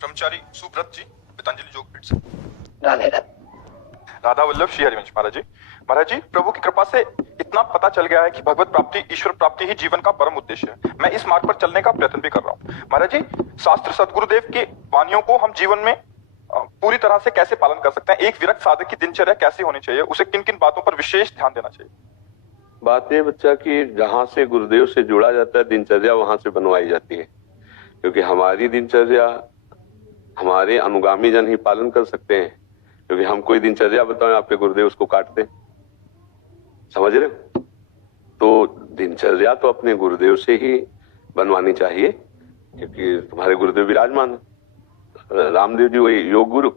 ब्रह्मचारी सुब्रत जी, पतंजलि योगपीठ से। राधे राधे। राधा वल्लभ श्री हरिवंश महाराज जी। महाराज जी, प्रभु की कृपा से इतना पता चल गया है कि भगवत प्राप्ति, ईश्वर प्राप्ति ही जीवन का परम उद्देश्य है। मैं इस मार्ग पर चलने का प्रयत्न भी कर रहा हूँ। महाराज जी, शास्त्र सदगुरुदेव की वाणियों को हम जीवन में पूरी तरह से कैसे पालन कर सकते हैं? एक विरक्त साधक की दिनचर्या कैसी होनी चाहिए? उसे किन किन बातों पर विशेष ध्यान देना चाहिए? बात ये बच्चा कि जहां से गुरुदेव से जुड़ा जाता है दिनचर्या वहां से बनवाई जाती है, क्योंकि हमारी दिनचर्या हमारे अनुगामी जन ही पालन कर सकते हैं। क्योंकि हम कोई दिनचर्या बताएं आपके गुरुदेव उसको काटते, समझ रहे हो? तो दिनचर्या तो अपने गुरुदेव से ही बनवानी चाहिए, क्योंकि तुम्हारे गुरुदेव विराजमान है। रामदेव जी वही योग गुरु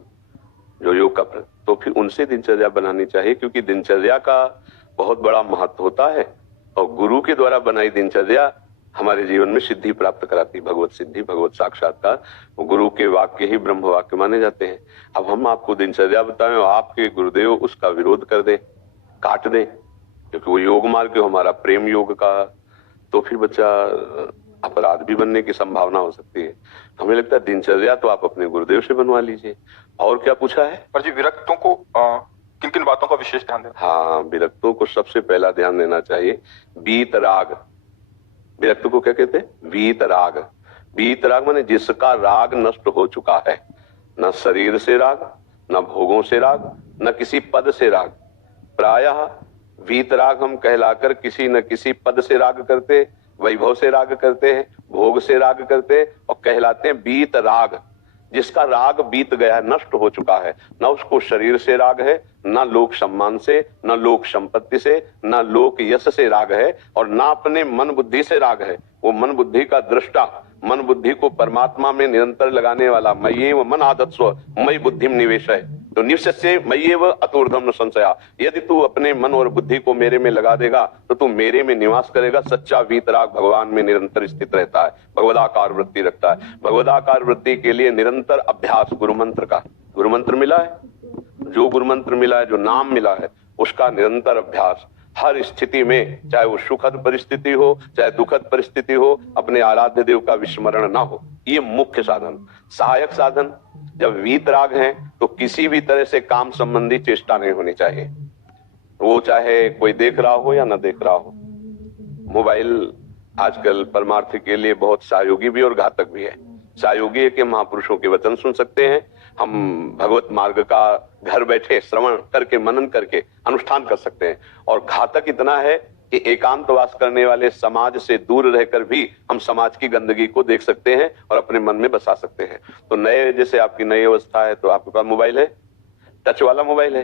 जो योग का, तो फिर उनसे दिनचर्या बनानी चाहिए, क्योंकि दिनचर्या का बहुत बड़ा महत्व होता है। और गुरु के द्वारा बनाई दिनचर्या हमारे जीवन में सिद्धि प्राप्त कराती, भगवत सिद्धि, भगवत साक्षात्कार। गुरु के वाक्य ही ब्रह्म वाक्य माने जाते हैं। अब हम आपको दिनचर्या बताएं और आपके गुरुदेव उसका विरोध कर दें, काट दें, क्योंकि वो योग मार्ग हमारा प्रेम योग का, तो फिर बच्चा अपराध भी बनने की संभावना हो सकती है। हमें लगता है दिनचर्या तो आप अपने गुरुदेव से बनवा लीजिए। और क्या पूछा है? पर जी, विरक्तों को किन किन बातों का विशेष ध्यान देना? हाँ, विरक्तों को सबसे पहला ध्यान देना चाहिए वीत राग। विरक्त को क्या कहते हैं? वीत राग। वीत राग माने जिसका राग नष्ट हो चुका है, न शरीर से राग, न भोगों से राग, न किसी पद से राग। प्रायः वीत राग हम कहलाकर किसी न किसी पद से राग करते, वैभव से राग करते हैं, भोग से राग करते हैं और कहलाते हैं वीत राग। जिसका राग बीत गया है, नष्ट हो चुका है, न उसको शरीर से राग है, न लोक सम्मान से, न लोक संपत्ति से, न लोक यश से राग है, और न अपने मन बुद्धि से राग है। वो मन बुद्धि का दृष्टा, मन बुद्धि को परमात्मा में निरंतर लगाने वाला, मय्येव मन आदत्स्व मयि बुद्धिम निवेशय, तो निवसस्य मय्येव अतोर्ध्वं न संशया। यदि तू अपने मन और बुद्धि को मेरे में लगा देगा तो तू मेरे में निवास करेगा। सच्चा वीतराग भगवान में निरंतर स्थित रहता है, भगवदाकार वृत्ति रखता है। भगवदाकार वृत्ति के लिए निरंतर अभ्यास गुरु मंत्र का, गुरु मंत्र मिला है, जो गुरु मंत्र मिला है, जो नाम मिला है, उसका निरंतर अभ्यास हर स्थिति में, चाहे वो सुखद परिस्थिति हो चाहे दुखद परिस्थिति हो, अपने आराध्य देव का विस्मरण ना हो, ये मुख्य साधन। सहायक साधन, जब वीतराग है तो किसी भी तरह से काम संबंधी चेष्टा नहीं होनी चाहिए, वो चाहे कोई देख रहा हो या ना देख रहा हो। मोबाइल आजकल परमार्थ के लिए बहुत सहयोगी भी और घातक भी है। सहयोगी है कि महापुरुषों के वचन सुन सकते हैं, हम भगवत मार्ग का घर बैठे श्रवण करके, मनन करके अनुष्ठान कर सकते हैं। और घातक इतना है कि एकांतवास करने वाले समाज से दूर रहकर भी हम समाज की गंदगी को देख सकते हैं और अपने मन में बसा सकते हैं। तो नए, जैसे आपकी नई अवस्था है तो आपके पास मोबाइल है, टच वाला मोबाइल है,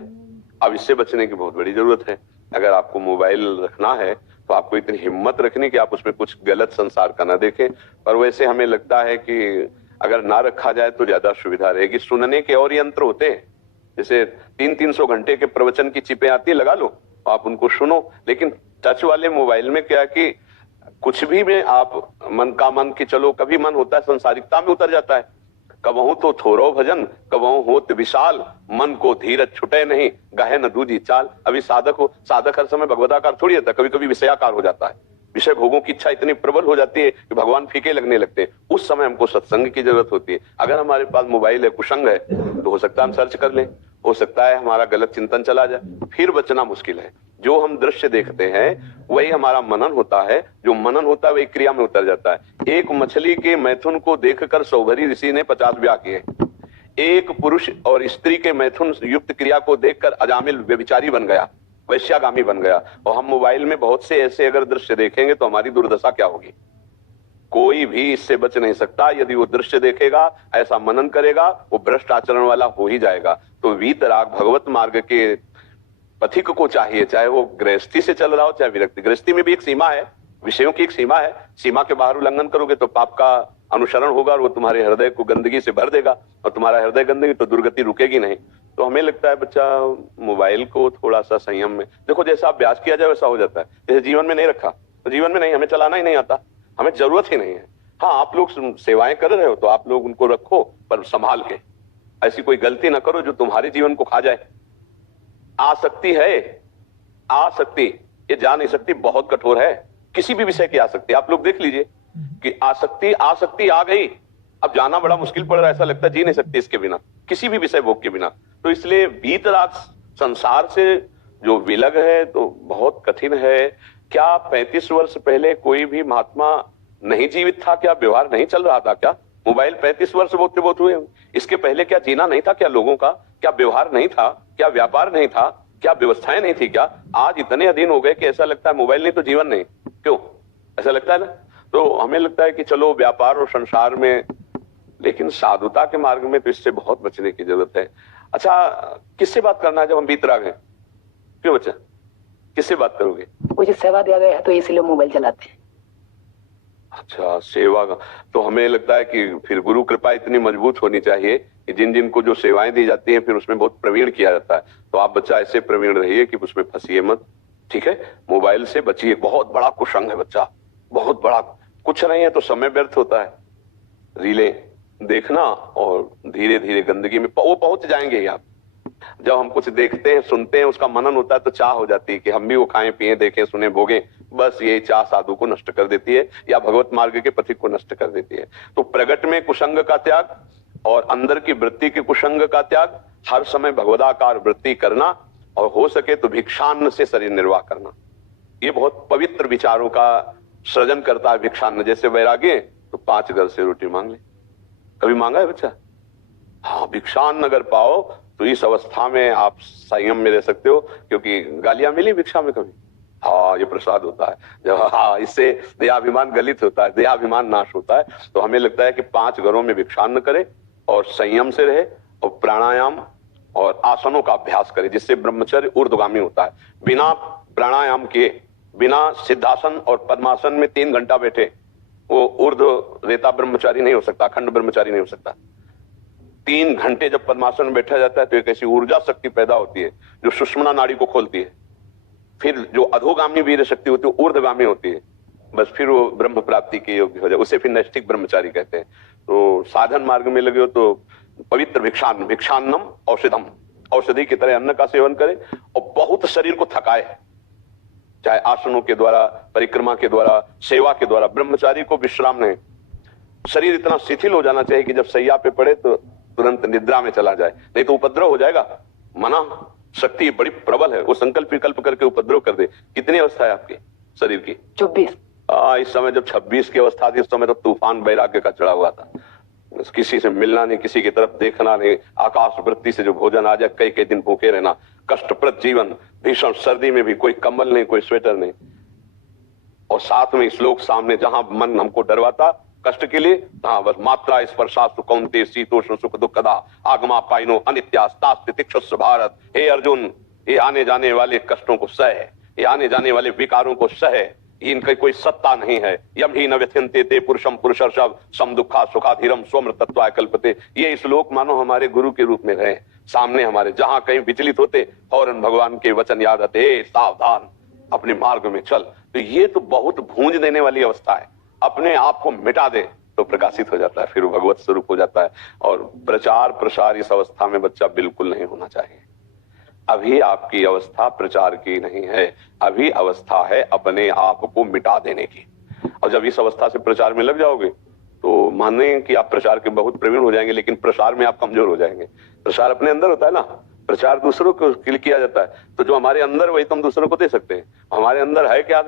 अब इससे बचने की बहुत बड़ी जरूरत है। अगर आपको मोबाइल रखना है तो आपको इतनी हिम्मत रखनी कि आप उसमें कुछ गलत संसार का ना देखें। पर वैसे हमें लगता है कि अगर ना रखा जाए तो ज्यादा सुविधा रहेगी। सुनने के और यंत्र होते हैं, जैसे 300-300 घंटे के प्रवचन की चिपें आती है, लगा लो, आप उनको सुनो। लेकिन टच वाले मोबाइल में क्या कि कुछ भी में आप मन का मन की, चलो कभी मन होता है संसारिकता में उतर जाता है, कबहू तो थोरो भजन कबहू होत विशाल, मन को धीरज छुटे नहीं गहे न दूजी चाल। अभी साधक हो, साधक हर समय भगवदाकार थोड़ी रहता है, कभी कभी विषयाकार हो जाता है, विषय भोगों की इच्छा इतनी प्रबल हो जाती है कि भगवान फीके लगने लगते हैं। उस समय हमको सत्संग की जरूरत होती है। अगर हमारे पास मोबाइल है, कुसंग है, तो हो सकता है हम सर्च कर लें, हो सकता है हमारा गलत चिंतन चला जाए, फिर बचना मुश्किल है। जो हम दृश्य देखते हैं वही हमारा मनन होता है, जो मनन होता है वही क्रिया में उतर जाता है। एक मछली के मैथुन को देखकर सौभरी ऋषि ने 50 ब्याह किए। एक पुरुष और स्त्री के मैथुन युक्त क्रिया को देखकर अजामिल व्यभिचारी बन गया, वैश्यागामी बन गया। और हम मोबाइल में बहुत से ऐसे अगर दृश्य देखेंगे तो हमारी दुर्दशा क्या होगी? कोई भी इससे बच नहीं सकता। यदि वो दृश्य देखेगा, ऐसा मनन करेगा, वो भ्रष्ट आचरण वाला हो ही जाएगा। तो वीतराग भगवत मार्ग के पथिक को चाहिए, चाहे वो गृहस्थी से चल रहा हो चाहे विरक्ति। गृहस्थी में भी एक सीमा है, विषयों की एक सीमा है। सीमा के बाहर उल्लंघन करोगे तो पाप का अनुसरण होगा और वो तुम्हारे हृदय को गंदगी से भर देगा, और तुम्हारा हृदय गंदगी तो दुर्गति रुकेगी नहीं। तो हमें लगता है बच्चा मोबाइल को थोड़ा सा संयम में देखो, जैसा अभ्यास किया जाए वैसा हो जाता है। जैसे जीवन में नहीं रखा तो जीवन में नहीं, हमें चलाना ही नहीं आता, हमें जरूरत ही नहीं है। हाँ, आप लोग सेवाएं कर रहे हो तो आप लोग उनको रखो, पर संभाल के, ऐसी कोई गलती ना करो जो तुम्हारे जीवन को खा जाए। आसक्ति है, आसक्ति, ये जा नहीं सकती, बहुत कठोर है। किसी भी विषय की आसक्ति आप लोग देख लीजिए कि आसक्ति आ गई अब जाना बड़ा मुश्किल पड़ रहा है, ऐसा लगता है जी नहीं सकते इसके बिना, किसी भी विषय भोग के बिना। तो इसलिए वीतराग संसार से जो विलग है तो बहुत कठिन है। क्या 35 वर्ष पहले कोई भी महात्मा नहीं जीवित था? क्या व्यवहार नहीं चल रहा था? क्या मोबाइल 35 वर्ष बोलते बहुत हुए? इसके पहले क्या जीना नहीं था क्या लोगों का? क्या व्यवहार नहीं था? क्या व्यापार नहीं था? क्या व्यवस्थाएं नहीं थी? क्या आज इतने अधीन हो गए कि ऐसा लगता है मोबाइल नहीं तो जीवन नहीं? क्यों ऐसा लगता है ना? तो हमें लगता है कि चलो व्यापार और संसार में, लेकिन साधुता के मार्ग में तो इससे बहुत बचने की जरूरत है। अच्छा, किससे बात करना है जब हम वीतराग हैं? क्यों बच्चा, किससे बात करोगे? मुझे सेवा दिया गया है तो इसलिए मोबाइल चलाते हैं। अच्छा, सेवा का तो हमें लगता है कि फिर गुरु कृपा इतनी मजबूत होनी चाहिए कि जिन जिन को जो सेवाएं दी जाती हैं फिर उसमें बहुत प्रवीण किया जाता है। तो आप बच्चा ऐसे प्रवीण रहिए कि उसमें फंसिए मत, ठीक है? मोबाइल से बचिए, बहुत बड़ा कुसंग है बच्चा, बहुत बड़ा। कुछ नहीं है तो समय व्यर्थ होता है, रीलें देखना और धीरे धीरे गंदगी में वो पहुंच जाएंगे ही आप। जब हम कुछ देखते हैं सुनते हैं उसका मनन होता है तो चाह हो जाती है कि हम भी वो खाएं पिए देखें सुने भोगें। बस यही चाह साधु को नष्ट कर देती है या भगवत मार्ग के पथिक को नष्ट कर देती है। तो प्रगट में कुसंग का त्याग और अंदर की वृत्ति के कुसंग का त्याग, हर समय भगवदाकार वृत्ति करना और हो सके तो भिक्षान्न से शरीर निर्वाह करना, ये बहुत पवित्र विचारों का सृजन करता है भिक्षान्न। जैसे वैराग्य तो 5 घर से रोटी मांग ले, कभी मांगा है बच्चा? हाँ, भिक्षान्न अगर पाओ तो इस अवस्था में आप संयम में रह सकते हो, क्योंकि गालियां मिली भिक्षा में कभी? हाँ, ये प्रसाद होता है जब, हाँ, इससे देहाभिमान गलित होता है, देहाभिमान नाश होता है। तो हमें लगता है कि 5 घरों में भिक्षान्न करे और संयम से रहे और प्राणायाम और आसनों का अभ्यास करे, जिससे ब्रह्मचर्य ऊर्ध्वगामी होता है। बिना प्राणायाम के, बिना सिद्धासन और पद्मासन में 3 घंटा बैठे वो ऊर्ध्व रेता ब्रह्मचारी नहीं हो सकता, अखंड ब्रह्मचारी नहीं हो सकता। 3 घंटे जब पद्मासन में बैठा जाता है तो एक ऐसी ऊर्जा शक्ति पैदा होती है जो सुषुम्ना नाड़ी को खोलती है। फिर जो अधोगामी वीर शक्ति होती है ऊर्ध्वगामी होती है, बस फिर वो ब्रह्म प्राप्ति के योग्य हो जाए, उसे फिर नैष्ठिक ब्रह्मचारी कहते हैं। तो साधन मार्ग में लगे हो तो पवित्र भिक्षान्नम औषधम, औषधि की तरह अन्न का सेवन करें और बहुत शरीर को थकाए, चाहे आसनों के द्वारा, परिक्रमा के द्वारा, सेवा के द्वारा। ब्रह्मचारी को विश्राम नहीं, शरीर इतना शिथिल हो जाना चाहिए कि जब सैया पे पड़े तो तुरंत निद्रा में चला जाए, नहीं तो उपद्रव हो जाएगा। मना शक्ति बड़ी प्रबल है, वो संकल्प विकल्प करके उपद्रव कर दे। कितनी अवस्था है आपकी शरीर की? 24। इस समय जब 26 की अवस्था थी उस समय तो तूफान वैराग्य का चढ़ा हुआ था। किसी से मिलना नहीं, किसी की तरफ देखना नहीं, आकाश वृत्ति से जो भोजन आ जाए कई कई दिन भूखे रहना, कष्टप्रद जीवन, भीषण सर्दी में भी कोई कंबल नहीं, कोई स्वेटर नहीं। और साथ में श्लोक सामने, जहां मन हमको डरवाता कष्ट के लिए, हाँ बस मात्रा स्पर्शास्तु कौन्तेय शीतोष्ण सुख दुखदा आगमा पाइनो अनित्यास्तास्ति तिक्षुस्व भारत। हे अर्जुन, ये आने जाने वाले कष्टों को सह, ये आने जाने वाले विकारों को सह, इनकी कोई सत्ता नहीं है। यम ही न व्यथ्यन्ते ते पुरुषम पुरुषर्षभ सम दुखा सुखाधीरम स्वमृतत्वाय कल्पते। ये श्लोक मानो हमारे गुरु के रूप में रहे सामने हमारे, जहां कहीं विचलित होते फौरन भगवान के वचन याद आते, हे सावधान अपने मार्ग में चल। तो ये तो बहुत भूंज देने वाली अवस्था है। अपने आप को मिटा दे तो प्रकाशित हो जाता है, फिर वो भगवत स्वरूप हो जाता है। और प्रचार प्रसार इस अवस्था में बच्चा बिल्कुल नहीं होना चाहिए। अभी आपकी अवस्था प्रचार की नहीं है, अभी अवस्था है अपने आप को मिटा देने की। और जब इस अवस्था से प्रचार में लग जाओगे तो माने कि आप प्रचार के बहुत प्रवीण हो जाएंगे, लेकिन प्रसार में आप कमजोर हो जाएंगे। प्रसार अपने अंदर होता है ना, प्रचार दूसरों को किया जाता है। तो जो हमारे अंदर वही तो हम दूसरों को दे सकते हैं। हमारे अंदर है क्या?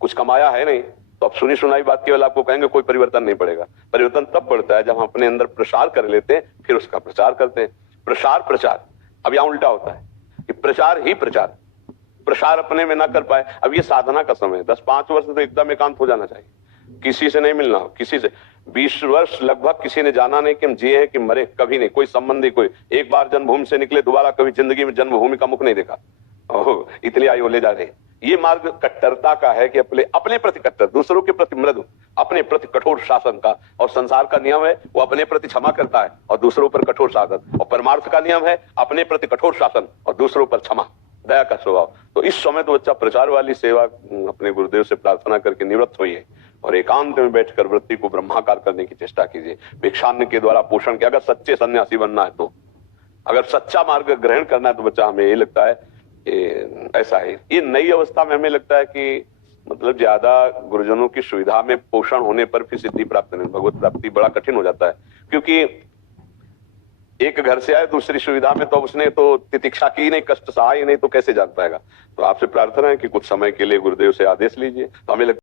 कुछ कमाया है नहीं, तो अब सुनी सुनाई बात केवल आपको कहेंगे, कोई परिवर्तन नहीं पड़ेगा। परिवर्तन तब पड़ता है जब हम अपने अंदर प्रसार कर लेते हैं, फिर उसका प्रचार करते हैं। प्रसार प्रचार, अब यहाँ उल्टा होता है कि प्रचार ही प्रचार, प्रसार अपने में ना कर पाए। अब ये साधना का समय है, 10-5 वर्ष तो एकदम एकांत हो जाना चाहिए, किसी से नहीं मिलना, किसी से। 20 वर्ष लगभग किसी ने जाना नहीं कि हम जिए हैं कि मरे, कभी नहीं। कोई संबंधी, कोई एक बार जन्मभूमि से निकले दोबारा कभी जिंदगी में जन्मभूमि का मुख नहीं देखा। इतनी आयु ले जा रहे। ये मार्ग कट्टरता का है कि अपने प्रति कट्टर, दूसरों के प्रति मृदु, अपने प्रति कठोर शासन का। और संसार का नियम है वो अपने प्रति क्षमा करता है और दूसरों पर कठोर शासन। और परमार्थ का नियम है अपने प्रति कठोर शासन और दूसरों पर क्षमा, दया का स्वभाव। तो इस समय तो बच्चा प्रचार वाली सेवा अपने गुरुदेव से प्रार्थना करके निवृत्त होइए और एकांत में बैठकर वृत्ति को ब्रह्माकार करने की चेष्टा कीजिए। भिक्षान्न के द्वारा पोषण के, अगर सच्चे सन्यासी बनना है तो, अगर सच्चा मार्ग ग्रहण करना है तो बच्चा, हमें ये लगता है ऐसा है। ये नई अवस्था में हमें लगता है कि मतलब ज्यादा गुरुजनों की सुविधा में पोषण होने पर फिर सिद्धि प्राप्त नहीं, भगवत प्राप्ति बड़ा कठिन हो जाता है। क्योंकि एक घर से आए दूसरी सुविधा में, तो उसने तो तितिक्षा की ही नहीं, कष्ट सहा ही नहीं, तो कैसे जान पाएगा। तो आपसे प्रार्थना है कि कुछ समय के लिए गुरुदेव से आदेश लीजिए। तो हमें लगता